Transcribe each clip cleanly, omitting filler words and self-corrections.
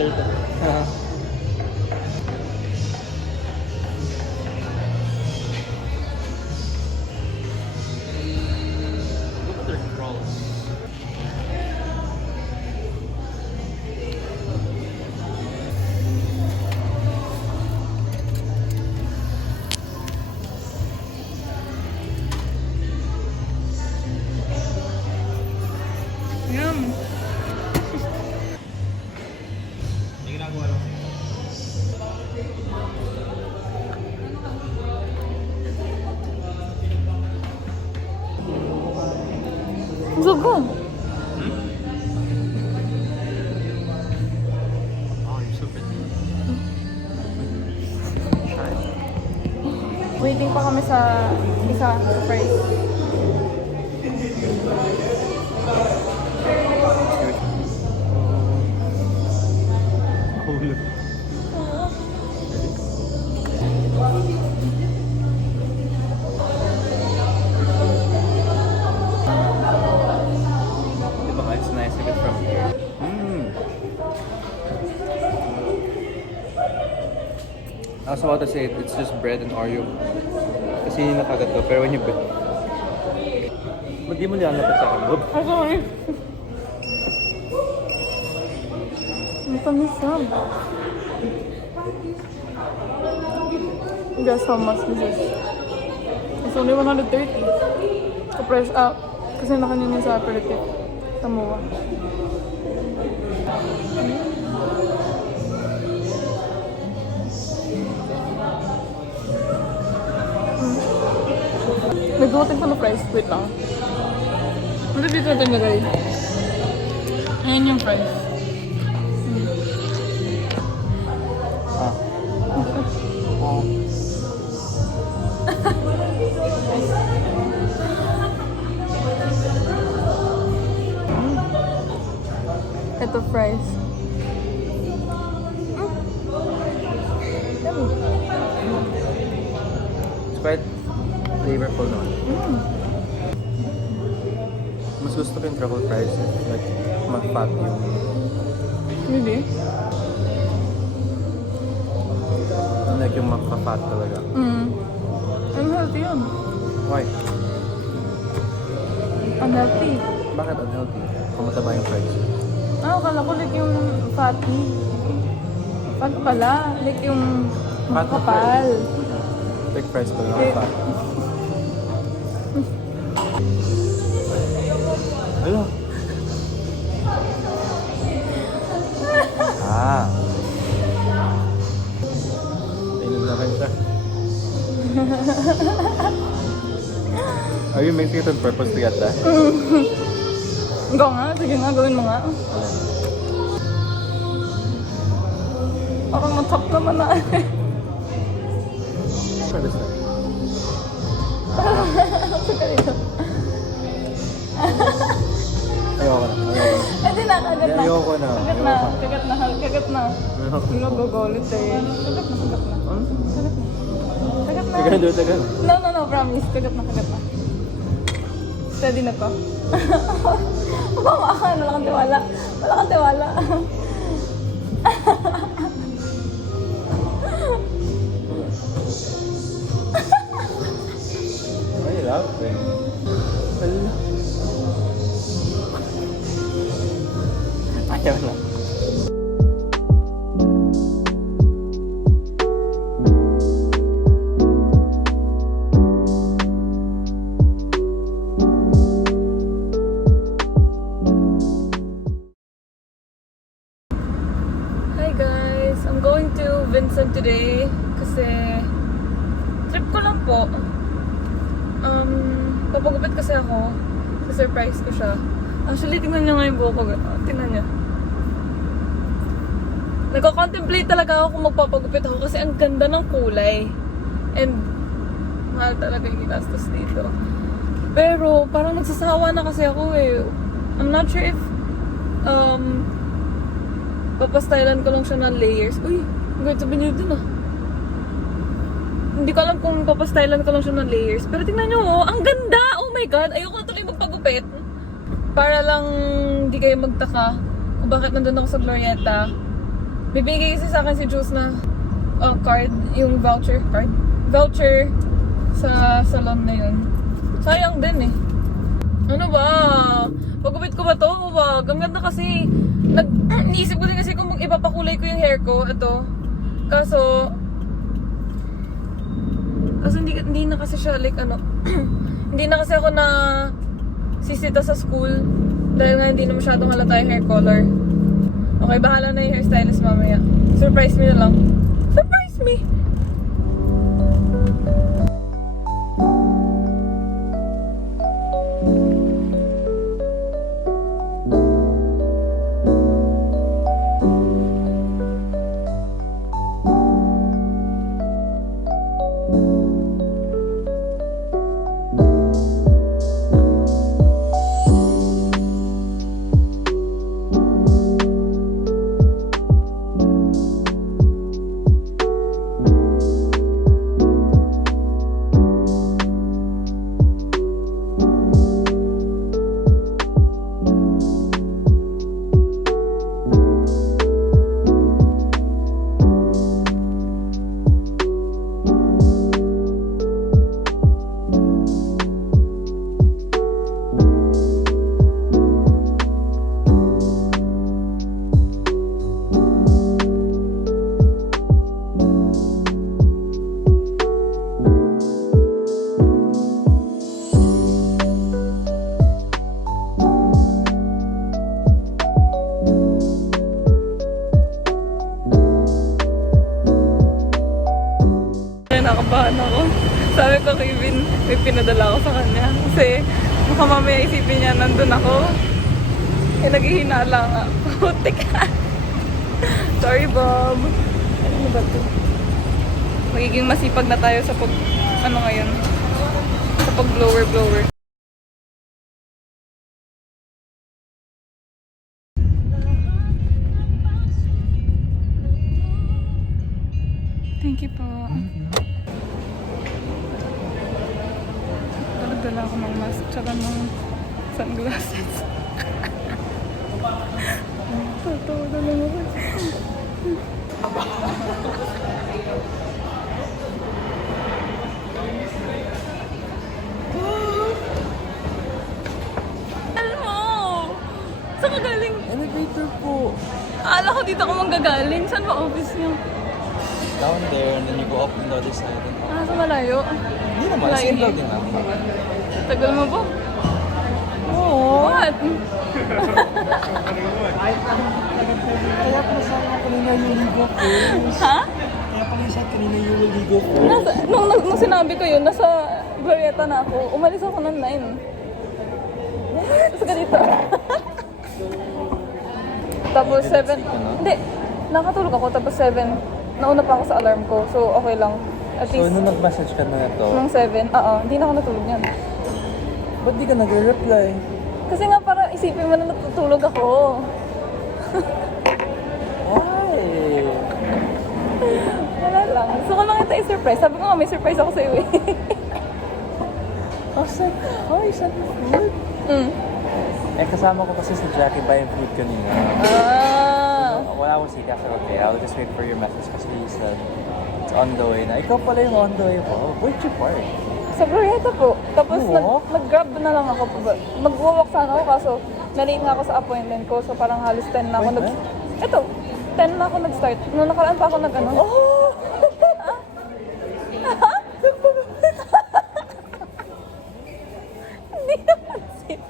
Twitter to. Look at their crawls. Yum. May ginagawa lang. Sugo. Oh, you're so pretty. Shy. Waiting pa kami sa isa sa price. Oh, look. Diba nga, it's nice if it's from here. I was about to say it's just bread and Oreo. Kasi yun yung nakagat ko, pero when you ba't di mo nilalapit sa akin, Bob? I'm sorry. Ang tamis yan. Guess how much this is? It's only 130. Ka-price up. Kasi nakaninin sa aperitif. Tamuwa. Nagdumating pa na price. Wait lang. Ano dito natin nagay? Ayan yung price. Ah. Oh. Ito price. It's quite flavorful naman. Mas gusto ko yung truffle fries. Like, mag-fat yung... Really? Like yung magpa-fat talaga. Unhealthy yun. Why? Unhealthy. Bakit unhealthy? Kung mataba yung fries. Akala ko like yung fatty. Fat pala. Like yung Fat na kapal. Like fries pala Eh. fat. Hello. Ah. Inom na rin siya. Are you making it on purpose to get that? Ikaw nga. Sige nga. Gawin mo nga. Parang matap naman na. What is that? Sige dito. Ayoko na. Hindi na. Kagat na. Ayoko na. Kagat na. Kagat na. Kagat na. Hindi magugulit eh. Kagat na. Kagat na. Hmm? Kagat na. Kagat na. Sige, do it again. No. Promise. Kagat na. Kagat na. Steady na to. Bawa ka. Wala kang tiwala. Wala kang tiwala. Why are you laughing? Hala. Ayaw na. Hi guys! I'm going to Vincent today kasi trip ko lang po. Papagupit kasi ako. Surprise ko siya. Actually, tingnan niyo nga yung buhok ko. Tingnan niyo. Nagko-contemplate talaga ako kung magpapagupit ako kasi ang ganda ng kulay. And mahal talaga yung ginastos dito. Pero parang nagsasawa na kasi ako eh. I'm not sure if papastylan ko lang siya ng layers. Uy, ang ganda sabihin niyo dun ah. Hindi ko alam kung papastylan ko lang siya ng layers. Pero tingnan nyo, oh, ang ganda! Oh my God! Ayoko na tuloy magpagupit. Para lang di kayo magtaka kung bakit nandun ako sa Glorieta. May binigay kasi sa akin si Jules na card, yung voucher sa salon na yun. Sayang din eh. Ano ba? Pagupit ko ba to? O ba? Ang ganda kasi. Niisip ko din kasi kung ipapakulay ko yung hair ko. Ito. Kaso hindi na kasi siya like ano. Hindi na kasi ako na sisita sa school. Dahil nga hindi na masyadong halata yung hair color. Okay, bahala na yung hairstylist mamaya. Surprise me na lang. Surprise me! Nakabahan ako. Sabi ko kay Vin, may pinadala ako sa kanya. Kasi baka mamaya isipin niya nandun ako. Eh, naghihinala nga. Putik. Sorry, Bob. Ano ba ito? Magiging masipag na tayo sa ano ngayon? Sa pag-blower. Thank you po. Dala ako ng mask tsaka ng sunglasses. Totoo na lang ako. Hello! Saan ka galing? Elevator po. Akala ko dito ako manggagaling. Saan ba office niyo? Down there, and then you go up on the other side. Sa malayo? Hindi naman, Malayo same din. building lang. Tagal mo ba? Oo. What? Kaya pala sa akin kanina yung Ligo Falls. Ha? Kaya pala sa akin kanina yung Ligo Falls. Nung sinabi ko yun, nasa Glorieta na ako. Umalis ako ng 9. Tapos ka dito. Tapos 7. Hindi. Nakatulog ako. Tapos 7. Nauna pa ako sa alarm ko. So, okay lang. At So, least, nung nag-message ka na ito, nung 7. Hindi na ako natulog yan. ba't di ka nagre-reply? Kasi nga para isipin mo na natutulog ako. Why? Wala lang. Gusto ko lang ito i-surprise. Sabi ko nga may surprise ako sa iyo eh. You sent me food? Eh, kasama ko kasi si Jackie buying food kanina. Wala akong sika. So, okay, I'll just wait for your message kasi he said it's on the way na. Ikaw pala yung on the way mo. Where'd you park? Sa Glorieta po. Tapos Walk? nag-grab na lang ako. Mag-walk sana ako kaso na-late nga ako sa appointment ko. So parang halos 10 na ako Appointment? Ito, 10 na ako nag-start. Nung nakaraan pa ako nag-ano. Oh! Hindi napansin.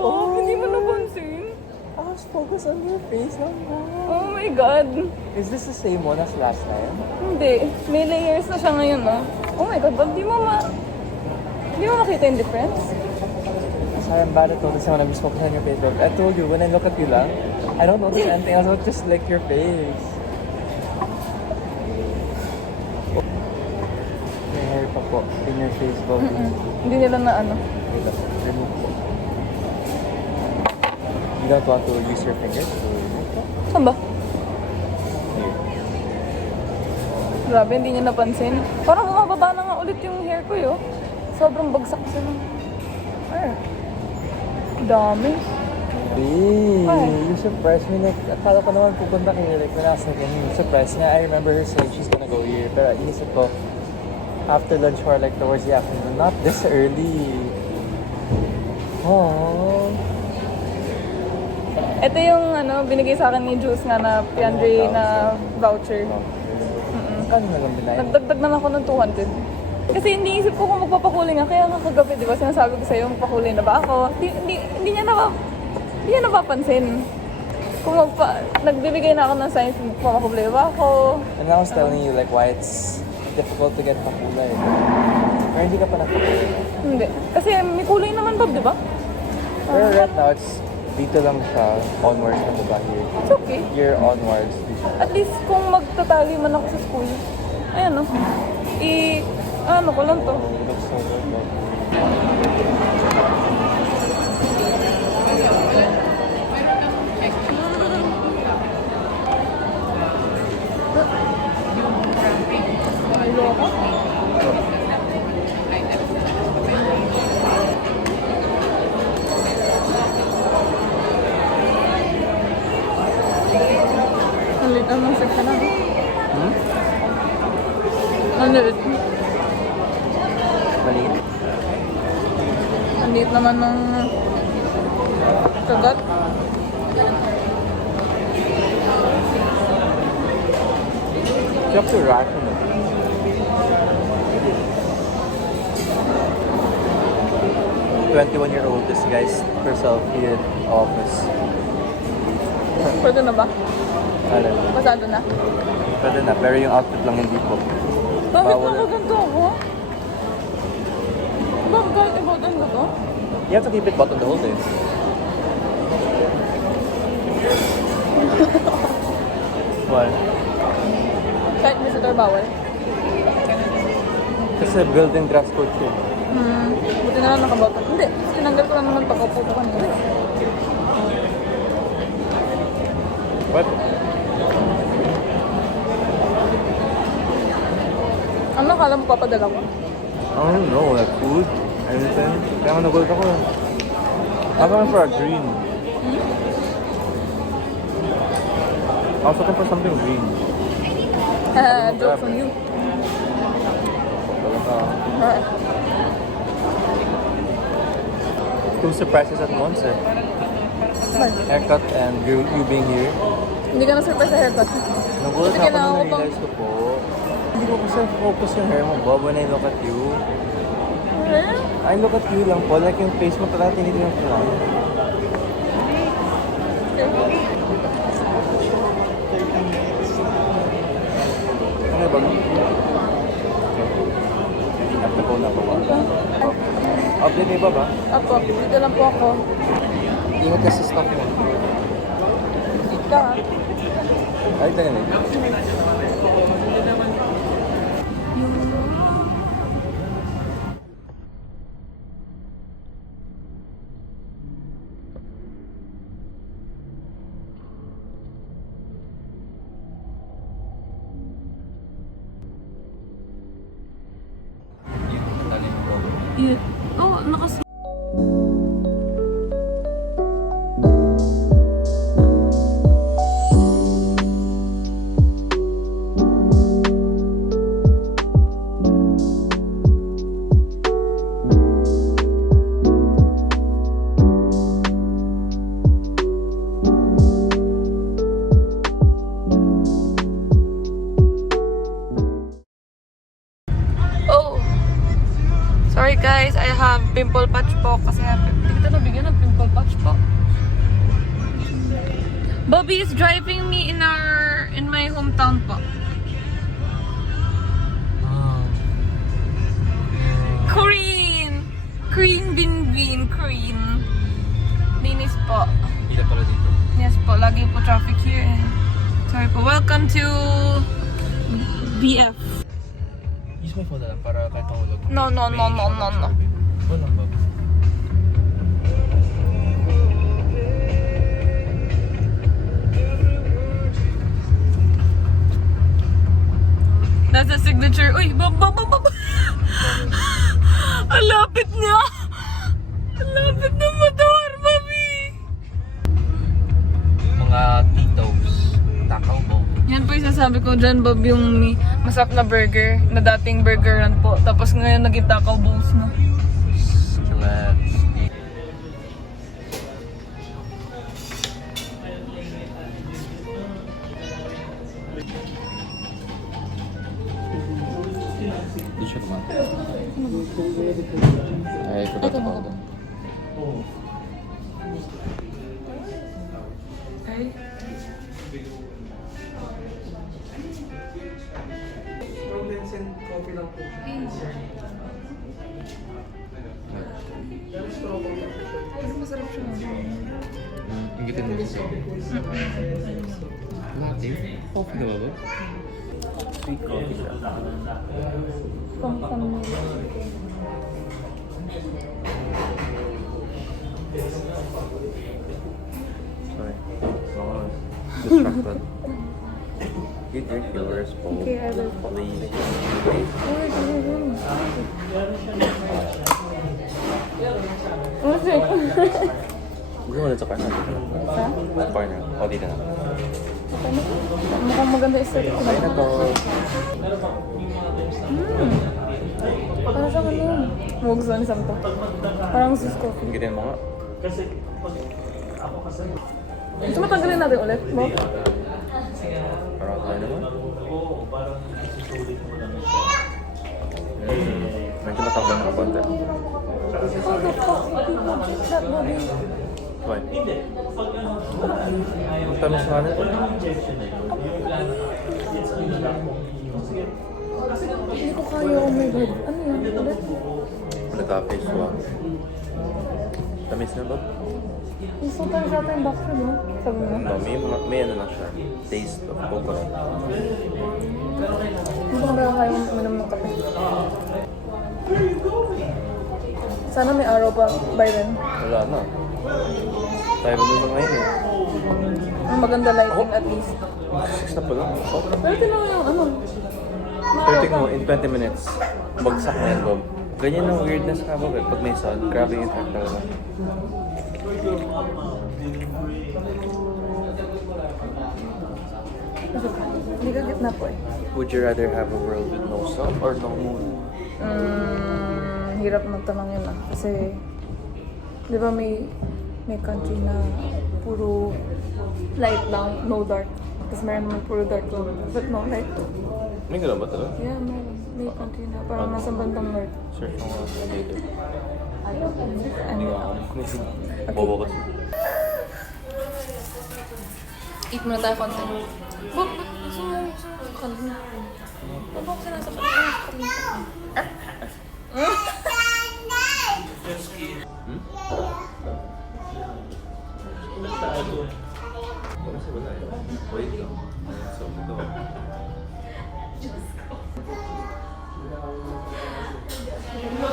Oh, hindi mo napansin? I was focused on your face lang. Oh my God. Is this the same one as last time? Hindi. May layers na siya ngayon, no? Oh my God, Bob, di mo makita yung difference? Sorry, I'm bad at noticing when I'm just focused on your face. But I told you, when I look at you lang, I don't notice anything else but just like your face. May hair pa po in your face, Bobby. Hindi nila na ano. Wait up. Remove po. You don't want to use your fingers to remove po? Saan ba? Here. Grabe, hindi niya napansin. Parang bumababa na nga ulit yung hair ko, yo. Sobrang bagsak sila. Ay. Dami. You surprised me. Like, akala ko naman pupunta kayo. Like, when I was like, you surprised nga. I remember her saying she's gonna go here. Pero inisip ko, after lunch or like towards the afternoon, not this early. Oh. Ito yung binigay sa akin ni Juice nga na Piandre na voucher. Kano na lang binayin? Nagdagdag naman ako ng 200. Kasi hindi isip ko kung magpapakulay nga. Kaya nga kagabi, di ba, sinasabi ko sa'yo, magpakulay na ba ako? Hindi niya napapansin. Kung nagbibigay na ako ng signs, magpapakulay ba ako? And I was telling you like why it's difficult to get pakulay. Pero hindi ka pa nakakulay. Hindi. Kasi may kulay naman, Bob, di ba? Pero right now, it's dito lang siya. Onwards na ba here? It's okay. Year onwards. At least kung magtatali man ako sa school, ayan o. Ano ko lang to. Oh, it looks so good. Nalo ako. Ang liit naman section na. Ang liit. Maliit. Ang liit naman ng kagat. You have to ration it. "21-year-old disguised herself here at office." Pwede na ba? Alin? Pasado na? Pwede na, pero yung outfit lang hindi po. Bakit Bawal. ako ganito ako? Bakit ibotan ko to? You have to keep it buttoned the whole day. Why? Kahit visitor bawal. Kasi building dress code siya. Buti na lang nakabotan. Hindi, tinanggal ko lang naman pagkaupo ko kanina. What? Ano akala mo papadala ko? I don't know, like food, anything. Kaya nga nagulat ako. I'm going for a green. I was looking for something green. Jokes on you. Two surprises at once eh. Man, Haircut and you being here. hindi ka na-surprise sa haircut. Nagulat Kasi ako kailangan na ko pang- na-realize ko po. Hindi ko kasi focus yung hair mo, Bob, when I look at you. I look at you lang po, like yung face mo talaga tinitingnan ko lang. Ano ba? Have to go na po ba? Update kayo ba ba? Ako, dito lang po ako. Ingat ka sa stock mo. Sit ka ha. Ay, tayo na. Oh, nakas... Oh! Sorry guys, I have pimple patch po kasi hindi kita nabigyan ng pimple patch po. Bobby is driving me in my hometown po. Korean! Korean Binbin, Korean. Linis po. Hindi pala dito. Yes po, lagi po traffic here. Sorry po, welcome to BF. Use my phone na lang para kahit mahulog. No. Wala ba? That's the signature. Uy, Ang lapit niya. Ang lapit ng motor, mami. mga Tito's. Taco Bowl. Yan po yung sasabi ko dyan, Bob, yung masarap na burger, na dating burgeran po. Tapos ngayon naging Taco Bowls na. Let's eat. Di siya kumata. Ay, forgot about that. Ay. Ay, masarap siya. Inggitin mo siya. Latte? Coffee na ba ba? Sweet coffee siya. Sorry. Ako distracted. You drink yours, Paul. Okay, I will. Please. Gusto mo na sa corner? Sa corner. O, dito na. Mukhang maganda aesthetic ko. Ay na to. Para sa kanila. Magustuhan isang to. Parang sis coffee. Inggitin mo nga. Gusto mo tanggalin natin ulit, Bob? Parang tayo naman. Medyo matakbo na kapunta. How the fuck people drink that, Bobby? Why? Ang tamis nga nito. Hindi ko kaya, oh my god. Ano yan? Ulit? Nagka-face one. Tamis na ba? Gusto tayo sa atin boxer, no? Sabi mo? No, may ano lang siya. Taste of coconut. Hindi ko na kaya uminom ng kape. Sana may araw pa by then. Wala na. Tayo mo na ngayon eh. Ang maganda lighting at least. 6 na pala. Oh. Pero tinawag yung ano. Pero tingnan mo, in 20 minutes, bagsak na yan, Bob. Ganyan ang weirdness ka, Bob. Pag may sun, grabe yung effect talaga. Hindi ka gitna po eh. Would you rather have a world with no sun or no moon? Hirap magtanong yun ah. Kasi, di ba may country na puro light lang, no dark. Tapos meron naman puro dark lang, but no light. May gano'n ba talaga? Yeah, meron. May country na parang nasa bandang north. Search mo nga sa later. Ano? Bobo kasi. Eat muna tayo konti. Bob, gusto mo kanina? Bob, ako sinasakit ko sa kanina. Wait lang. So, ito.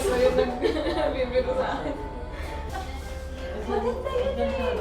So yun nagbibiro sa akin. Maganda yun.